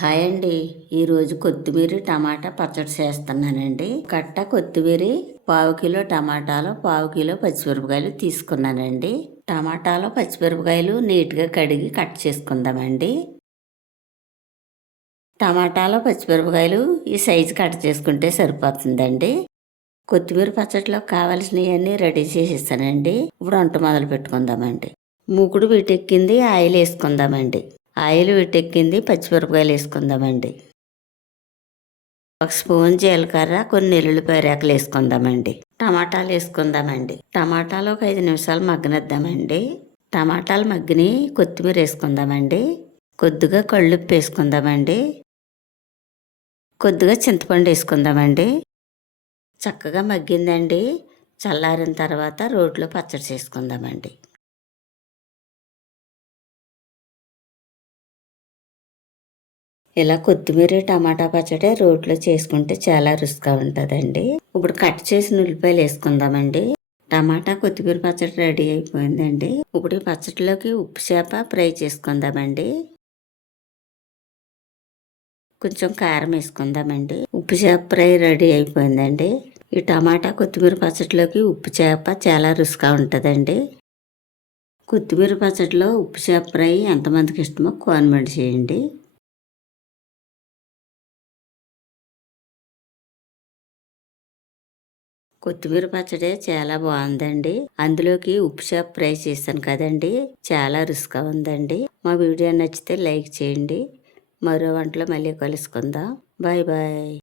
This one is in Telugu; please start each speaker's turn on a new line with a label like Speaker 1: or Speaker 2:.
Speaker 1: హాయ్ అండి. ఈరోజు కొత్తిమీర టమాటా పచ్చడి చేస్తున్నానండి. కట్ట కొత్తిమీర పావు కిలో టమాటాలు పావు కిలో పచ్చిమిరపకాయలు తీసుకున్నానండి. టమాటాలు పచ్చిమిరపకాయలు నీట్గా కడిగి కట్ చేసుకుందామండి. టమాటాలు పచ్చిమిరపకాయలు ఈ సైజు కట్ చేసుకుంటే సరిపోతుందండి. కొత్తిమీర పచ్చడిలో కావాల్సినవన్నీ రెడీ చేసేస్తానండి. ఇప్పుడు వంట మొదలు పెట్టుకుందామండి మూకుడు వీటెక్కింది ఆయిల్ వేసుకుందామండి ఆయిల్ వీటెక్కింది పచ్చిమిరపకాయలు వేసుకుందామండి. ఒక స్పూన్ జీలకర్ర కొన్ని ఎల్లుల్లిపాయ రేకలు వేసుకుందామండి. టమాటాలు వేసుకుందామండి. టమాటాలు ఒక ఐదు నిమిషాలు మగ్గనిద్దామండి. టమాటాలు మగ్గిని కొత్తిమీర వేసుకుందామండి. కొద్దిగా కళ్ళుప్పు వేసుకుందామండి. కొద్దిగా చింతపండు వేసుకుందామండి. చక్కగా మగ్గిందండి. చల్లారిన తర్వాత రోట్లో పచ్చడి చేసుకుందామండి. ఇలా కొత్తిమీర టమాటా పచ్చడి రోట్లో చేసుకుంటే చాలా రుచిగా ఉంటుందండి. ఇప్పుడు కట్ చేసిన ఉల్లిపాయలు వేసుకుందామండి. టమాటా కొత్తిమీర పచ్చడి రెడీ అయిపోయిందండి. ఇప్పుడు ఈ పచ్చడిలోకి ఉప్పు చేప ఫ్రై చేసుకుందామండి. కొంచెం కారం వేసుకుందామండి. ఉప్పు చేప ఫ్రై రెడీ అయిపోయిందండి. ఈ టమాటా కొత్తిమీర పచ్చడిలోకి ఉప్పు చేప చాలా రుచిగా ఉంటుందండి. కొత్తిమీర పచ్చడిలో ఉప్పు చేప ఫ్రై ఎంతమందికి ఇష్టమో కాన్మెంట్ చేయండి. కొత్తిమీర పచ్చడి చాలా బాగుందండి. అందులోకి ఉప్పు చేప ఫ్రై చేశాను కదండి. చాలా రుచిగా ఉందండి. మా వీడియో నచ్చితే లైక్ చేయండి. మరో వంటలో మళ్ళీ కలుసుకుందాం. Bye bye.